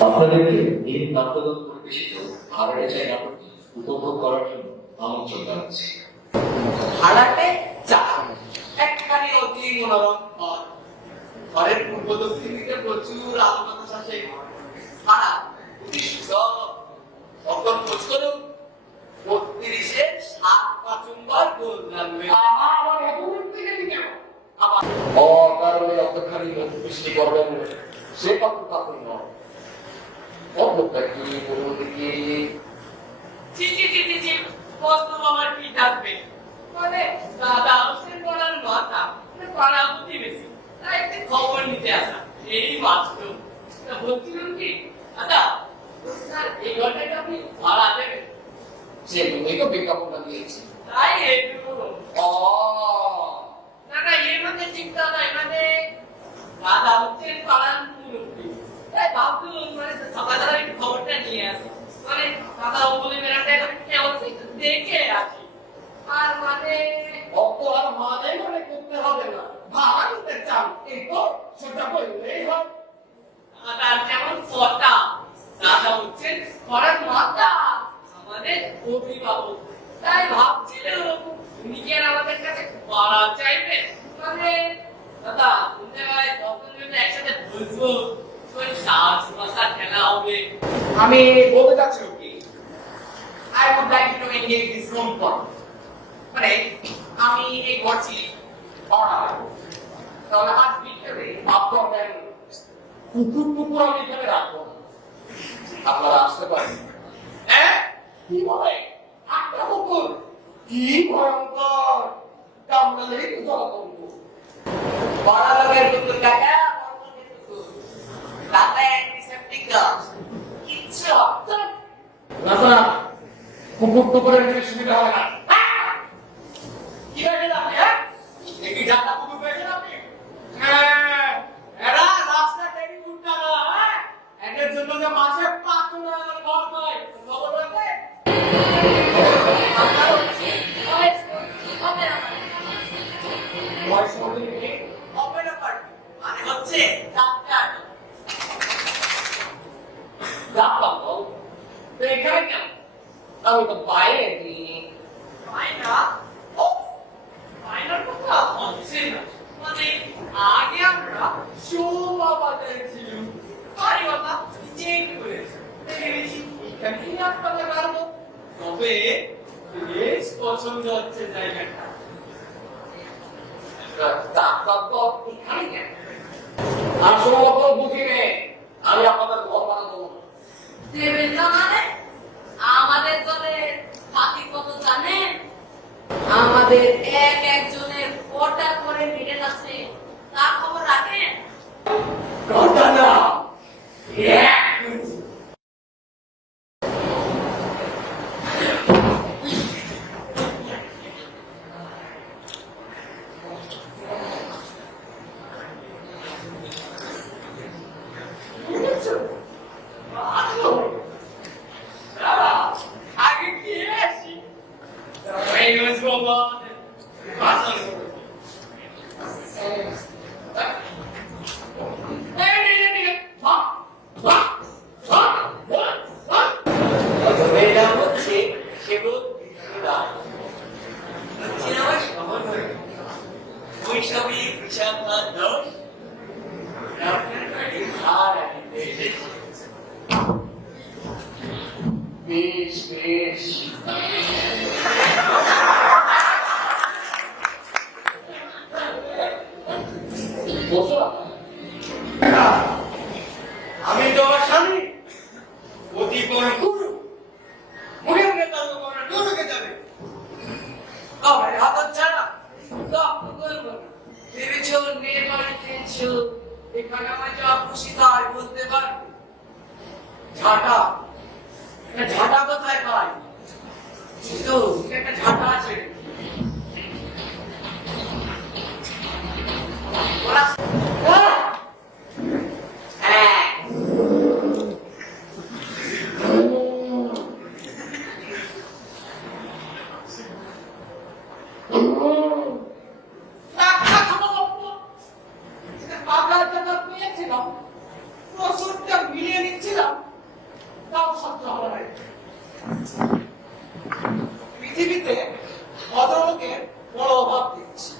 আপনাদেরকে এই নাট্যদল পরিবেশিত ভাড়াটে চাই নাটকটি উপভোগ করার জন্য আমন্ত্রণ জানাচ্ছি। ভাড়াটে চা। একখানি অতি মনোরম ঘর। ঘরের পূর্ব দক্ষিণ দিকে প্রচুর আলো বাতাস আসে ভাড়া অতি সুন্দর তখন খোঁজ করুন বত্রিশে সাত পাচুম্বর গোল লাগবে আমার এতদূর থেকে কেন আবার অকারণে অতখানি বৃষ্টি করবেন সে কত তখন নয় অন্তটা কি বলুন দেখি জি জি জি জি বস্তু আমার কি থাকবে মানে দাদা হোসেন পড়ার মাথা পাড়া প্রতিবেশী তাই একটু খবর নিতে আসা এই মাত্র। বলছিলাম কি? দাদা এই ঘন্টাটা আপনি ভাড়া দেবেন। সে তুমি তো বিজ্ঞাপনটা দিয়েছি। তাই এইটুকু ও। না না এর মধ্যে চিন্তা নাই মানে দাদা হচ্ছেন পাড়ার মুরব্বী তাই ভাবতুন মানে সকালবেলা একটু খবরটা নিয়ে আসি। মানে দাদা বলে বেড়াতে কেমন দেখে আর মানে অত আর মানে মনে করতে হবে না। ভাড়া নিতে চান এই তো সেটা বললেই হয়। দাদা যেমন দাদা হচ্ছেন পাড়ার মাতা আমাদের অভিভাবক। তাই কি আর আমাদের কাছে পাড়া চাইবেন মানে দাদা তখন যদি একসাথে বসবো শ্বাস মশা খেলা হবে। আমি বলতে চাচ্ছি I would like to engage this room for মানে আমি এই করছি অর্ডার তাহলে কুকুর কুকুর আমি রাখব। আপনারা আসতে পারেন। হ্যাঁ? কি বলে? একটা কুকুর। কি ভয়ঙ্কর। কুকুর কাকা বড় লোকের কুকুর দাদা অ্যান্টিসেপটিক গাছ কিচ্ছু হবে না। না স্যার কুকুর টুকুরের যদি সুবিধা হবে না। কি পেয়েছেন আপনি হ্যাঁ? পেয়েছেন আপনি? হ্যাঁ এরা রাস্তা টেনে উঠটা না হ্যাঁ? এদের জন্য যে মাসে পাঁচ টাকা ঘর নয় খবর রাখবে আমার হচ্ছে বয়স হবে না বয়স মধ্যে কি হবে না পারবে। মানে হচ্ছে ডাক্তার। তো এখানে কেন? আমি তো বাইরে ও কথা হচ্ছে না মানে আগে আমরা শোভা বাজারে ছিলাম বাড়ি কথা চেক করেছি ভেবেছি এখানেই আপনাদের পারব তবে বেশ পছন্দ হচ্ছে জায়গাটা ডাক্তার তো এখানে আর সম্ভবত আমি আপনাদের ঘর বানাবো দেবেন না মানে আমাদের দলে বাকি কত জানেন? আমাদের এক একজনের কটা করে মেডেল আছে তার খবর রাখেন? কথা না এক আগে কি আসি এই হচ্ছে বাবা বাসন এই নে নে নে বাহ বাহ বাহ বাহ বাহ এটা হচ্ছে সেগুলো বৈষ্ণবী কৃষাঙ্গা দোষ বেশ বেশ বসো। আমি তোমার স্বামী অতি বড় তাই বলতে পারবে ঝাঁটা। ঝাঁটা কোথায় পাই তো একটা ঝাঁটা আছে। পৃথিবীতে ভদ্রলোকের বড় অভাব দেখছি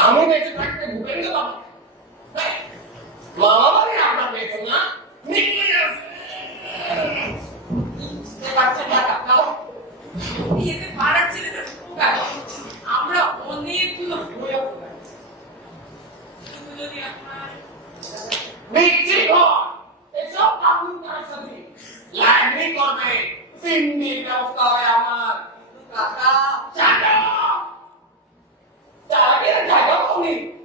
আমি বেঁচে থাকতে ভূপেন্দ্র বাবা মামা David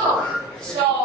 と小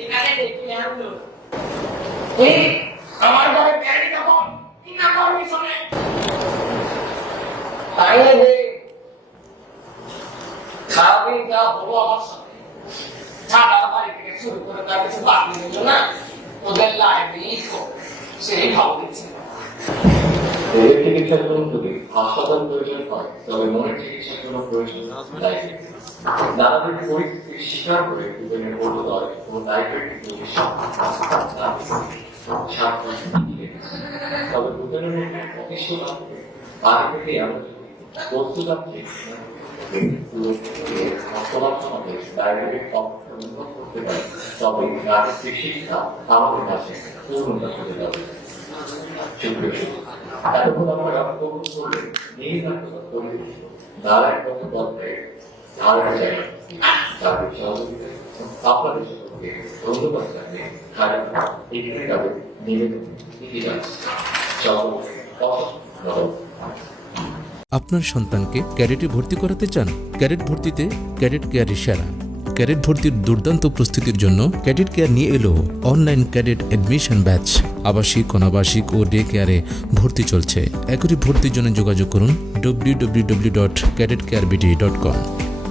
এখানে ডেকে আনলো এই আমার ঘরে প্যারি তখন কি না করবি শোনে? তাই সারাদিন যা হলো আমার সাথে ছাড়া বাড়ি থেকে শুরু করে তার কিছু বাকি রইল না তোদের লাইব্রেরি সেই ভালো দিচ্ছে এদের চিকিৎসার জন্য যদি হাসপাতাল প্রয়োজন হয় তবে মনের চিকিৎসার জন্য প্রয়োজন নানাবিধ স্বীকার করে দুজনের পূর্ণদয় ও ডায়াবেটিক চিকিৎসা তবে দুজনের মধ্যে থাকবে আর থেকে আমরা যদি পারি তবে রাজনীতিক শিক্ষা আমাদের কাছে পূর্ণতা হতে যাবে এতক্ষণ আমরা কবুল করলে নিয়ে থাকতে পরিবেশ নারায়ণ পথে পথে ধারণা যায় তাদের সহযোগিতায় আপনাদের সকলকে ধন্যবাদ জানিয়ে খারাপ এখানে তাদের নিবেদন সকলকে অসংখ্য ধন্যবাদ আপনার সন্তানকে ক্যাডেটে ভর্তি করাতে চান? ক্যাডেট ভর্তিতে ক্যাডেট কেয়ারের সেরা ক্যারেট ভর্তির দুর্দান্ত প্রস্তুতির জন্য ক্যাডেট কেয়ার নিয়ে এলো অনলাইন ক্যাডেট অ্যাডমিশন ব্যাচ। আবাসিক, অনাবাসিক ও ডে কেয়ারে ভর্তি চলছে। এখনই ভর্তির জন্য যোগাযোগ করুন W W W dot cadet care BD dot com